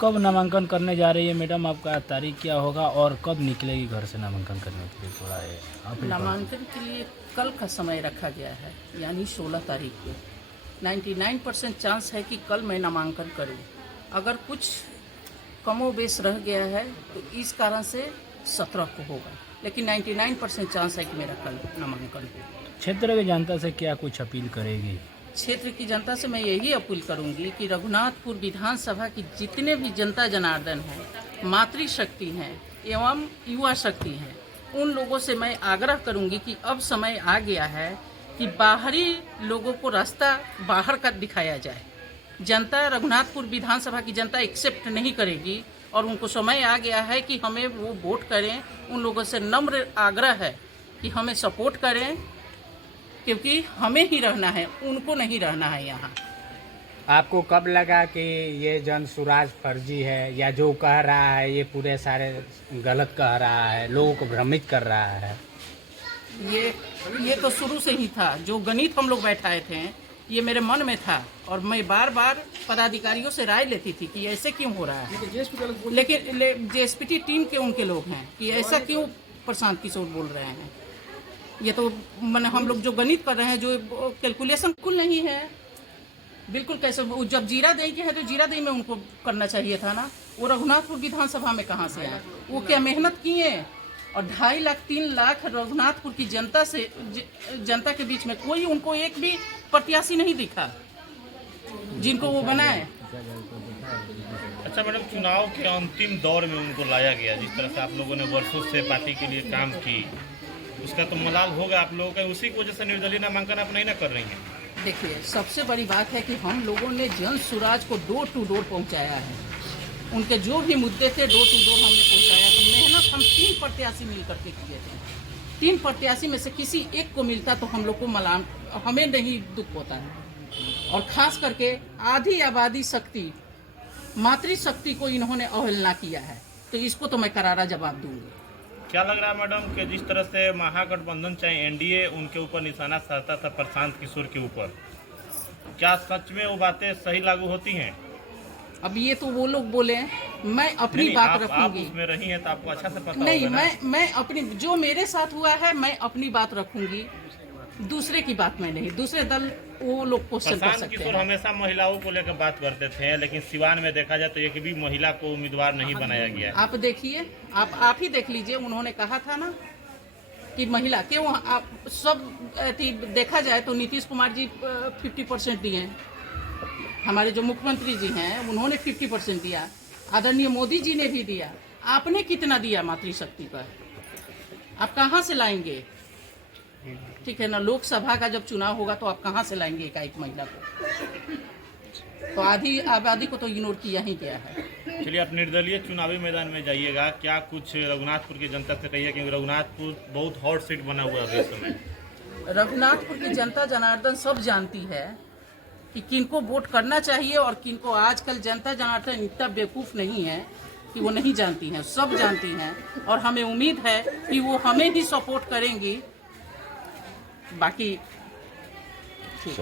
कब नामांकन करने जा रही है मैडम, आपका तारीख क्या होगा और कब निकलेगी घर से नामांकन करने के लिए? थोड़ा आप नामांकन के लिए कल का समय रखा गया है, यानी 16 तारीख को। 99% चांस है कि कल मैं नामांकन करूं। अगर कुछ कमोबेश रह गया है तो इस कारण से 17 को होगा, लेकिन 99% चांस है कि मेरा कल नामांकन हो। क्षेत्र की जनता से क्या कुछ अपील करेगी? क्षेत्र की जनता से मैं यही अपील करूंगी कि रघुनाथपुर विधानसभा की जितने भी जनता जनार्दन हैं, मातृशक्ति हैं एवं युवा शक्ति हैं, उन लोगों से मैं आग्रह करूंगी कि अब समय आ गया है कि बाहरी लोगों को रास्ता बाहर का दिखाया जाए। जनता, रघुनाथपुर विधानसभा की जनता एक्सेप्ट नहीं करेगी और उनको समय आ गया है कि हमें वो वोट करें। उन लोगों से नम्र आग्रह है कि हमें सपोर्ट करें, क्योंकि हमें ही रहना है, उनको नहीं रहना है यहाँ। आपको कब लगा कि ये जन सुराज फर्जी है, या जो कह रहा है ये पूरे सारे गलत कह रहा है, लोगों को भ्रमित कर रहा है? ये तो शुरू से ही था। जो गणित हम लोग बैठाए थे ये मेरे मन में था और मैं बार बार पदाधिकारियों से राय लेती थी कि ऐसे क्यों हो रहा है। लेकिन जेएसपीटी टीम के उनके लोग हैं कि ऐसा क्यों प्रशांत किशोर बोल रहे हैं। ये तो मैंने हम लोग जो गणित कर रहे हैं, जो कैलकुलेशन बिल्कुल नहीं है, बिल्कुल कैसे जब जीरा दही के है तो जीरा दही में उनको करना चाहिए था ना। वो रघुनाथपुर विधानसभा में कहाँ से आए? वो क्या मेहनत किए? और 2.5 लाख 3 लाख रघुनाथपुर की जनता से जनता के बीच में कोई उनको एक भी प्रत्याशी नहीं दिखा जिनको वो बनाए। अच्छा मैडम, चुनाव के अंतिम दौर में उनको लाया गया, जिस तरह से आप लोगों ने वर्षों से पार्टी के लिए काम की, उसका तो मलाल होगा आप लोगों का। उसी की वजह से निर्दलीय नामांकन आप नहीं ना कर रही हैं। देखिए, सबसे बड़ी बात है कि हम लोगों ने जन सुराज को डोर टू डोर पहुंचाया है। उनके जो भी मुद्दे थे डोर टू डोर हमने पहुंचाया। तो मेहनत हम 3 प्रत्याशी मिल करके किए थे। 3 प्रत्याशी में से किसी एक को मिलता तो हम लोग को मलाम, हमें नहीं दुख होता है। और खास करके आधी आबादी शक्ति, मातृशक्ति को इन्होंने अवहेलना किया है, तो इसको तो मैं करारा जवाब दूंगी। क्या लग रहा है मैडम कि जिस तरह से महागठबंधन चाहे एनडीए उनके ऊपर निशाना साधता था प्रशांत किशोर के ऊपर, क्या सच में वो बातें सही लागू होती हैं? अब ये तो वो लोग बोले, मैं अपनी बात रखूंगी। आप उसमें रही हैं तो आपको अच्छा से पता नहीं, होगा ना? मैं अपनी, जो मेरे साथ हुआ है मैं अपनी बात रखूंगी, दूसरे की बात मैं नहीं। दूसरे दल वो लोग क्वेश्चन कर प्रशांत सकते किशोर हैं। हमेशा महिलाओं को लेकर बात करते थे, लेकिन सिवान में देखा जाए तो एक भी महिला को उम्मीदवार नहीं बनाया गया है। आप देखिए, आप ही देख लीजिए, उन्होंने कहा था ना कि महिला क्यों। आप सब देखा जाए तो नीतीश कुमार जी 50% दिए हैं, हमारे जो मुख्यमंत्री जी हैं उन्होंने 50% दिया, आदरणीय मोदी जी ने भी दिया। आपने कितना दिया मातृशक्ति पर? आप कहाँ से लाएंगे? ठीक है ना, लोकसभा का जब चुनाव होगा तो आप कहाँ से लाएंगे एकाएक महिला को? तो आधी आबादी को तो इग्नोर किया ही गया है। चलिए, आप निर्दलीय चुनावी मैदान में जाइएगा, क्या कुछ रघुनाथपुर की जनता से कहिए, क्योंकि रघुनाथपुर बहुत हॉट सीट बना हुआ है इस समय। रघुनाथपुर की जनता जनार्दन सब जानती है कि किनको वोट करना चाहिए और किनको। आजकल जनता जनार्दन इतना बेवकूफ़ नहीं है कि वो नहीं जानती हैं, सब जानती हैं। और हमें उम्मीद है कि वो हमें ही सपोर्ट करेंगी। बाकी ठीक।